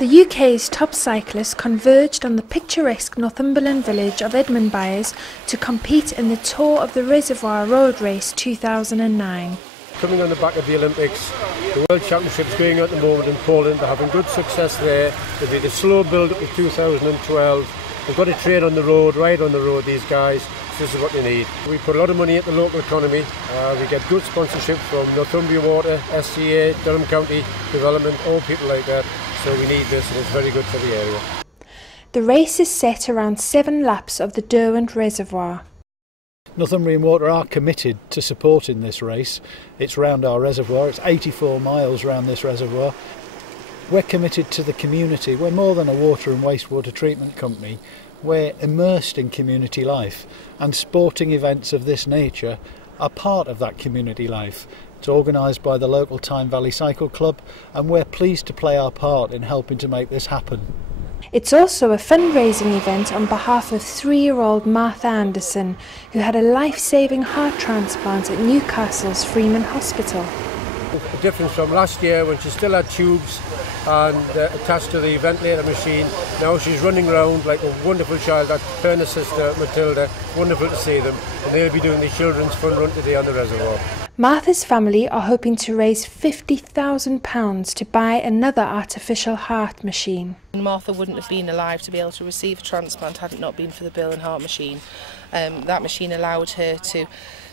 The UK's top cyclists converged on the picturesque Northumbrian village of Edmundbyres to compete in the Tour of the Reservoir Road Race 2009. Coming on the back of the Olympics, the World Championships going on at the moment in Poland, they're having good success there. They've been a slow build up to 2012. They've got to train on the road, ride on the road, these guys. This is what they need. We put a lot of money into the local economy. We get good sponsorship from Northumbrian Water, SCA, Durham County Development, all people like that. So we need this and it's very good for the area. The race is set around 7 laps of the Derwent Reservoir. Northumbrian Water are committed to supporting this race. It's round our reservoir, it's 84 miles round this reservoir. We're committed to the community. We're more than a water and wastewater treatment company. We're immersed in community life, and sporting events of this nature are part of that community life. It's organised by the local Tyne Valley Cycle Club, and we're pleased to play our part in helping to make this happen. It's also a fundraising event on behalf of 3-year-old Martha Anderson, who had a life-saving heart transplant at Newcastle's Freeman Hospital. The difference from last year when she still had tubes and attached to the ventilator machine, now she's running around like a wonderful child. That her and her sister Matilda, wonderful to see them, and they'll be doing the children's fun run today on the reservoir. Martha's family are hoping to raise £50,000 to buy another artificial heart machine. Martha wouldn't have been alive to be able to receive a transplant had it not been for the bill and heart machine. That machine allowed her to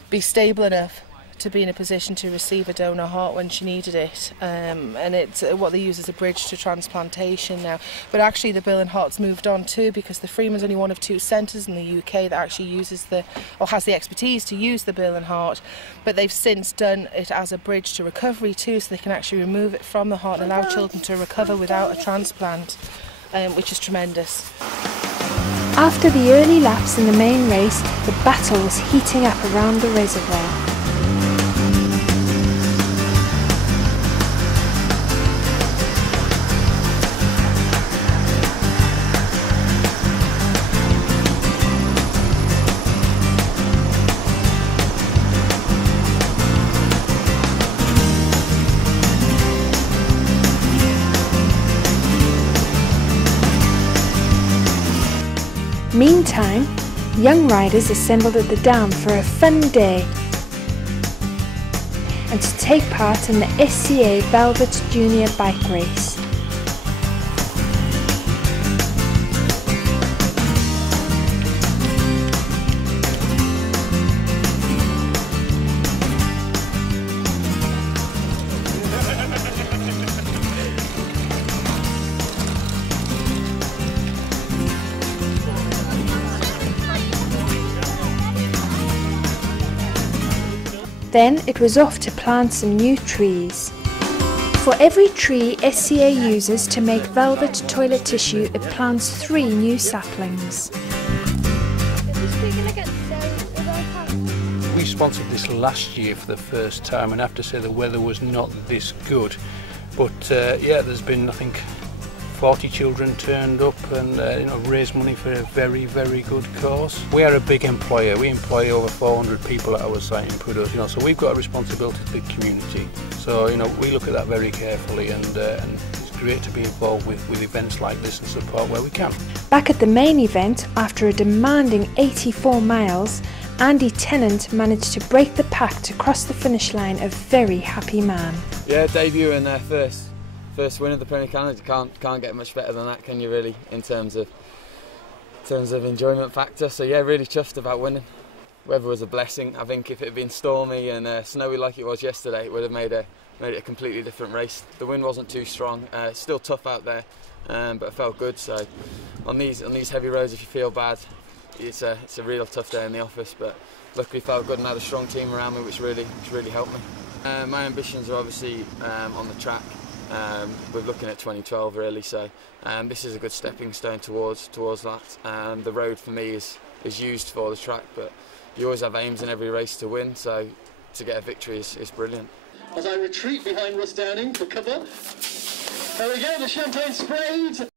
be stable enough to be in a position to receive a donor heart when she needed it, and it's what they use as a bridge to transplantation now. But actually the bill and heart's moved on too, because the Freeman's only one of 2 centres in the UK that actually uses has the expertise to use the bill and heart, but they've since done it as a bridge to recovery too, so they can actually remove it from the heart and allow children to recover without a transplant, which is tremendous. After the early laps in the main race, the battle was heating up around the reservoir. Meantime, young riders assembled at the dam for a fun day and to take part in the SCA Velvet Junior Bike Race. Then it was off to plant some new trees. For every tree SCA uses to make velvet toilet tissue, it plants 3 new saplings. We sponsored this last year for the first time, and I have to say the weather was not this good. But yeah, there's been, I think, 40 children turned up and raised money for a very, very good cause. We are a big employer. We employ over 400 people at our site in Prudhoe, so we've got a responsibility to the community. So we look at that very carefully, and it's great to be involved with events like this and support where we can. Back at the main event, after a demanding 84 miles, Andy Tennant managed to break the pack to cross the finish line, a very happy man. Yeah, debut in their first win of the Premier Canada. Can't get much better than that, can you really, in terms of enjoyment factor. So yeah, really chuffed about winning. Weather was a blessing. I think if it had been stormy and snowy like it was yesterday, it would have made it a completely different race. The wind wasn't too strong. It's still tough out there, but it felt good. So on these heavy roads, if you feel bad, it's a real tough day in the office. But luckily felt good and had a strong team around me, which really helped me. My ambitions are obviously on the track. We're looking at 2012 really, so this is a good stepping stone towards that. The road for me is used for the track, but you always have aims in every race to win, so to get a victory is brilliant. As I retreat behind Russ Downing for cover, there we go, the champagne sprayed.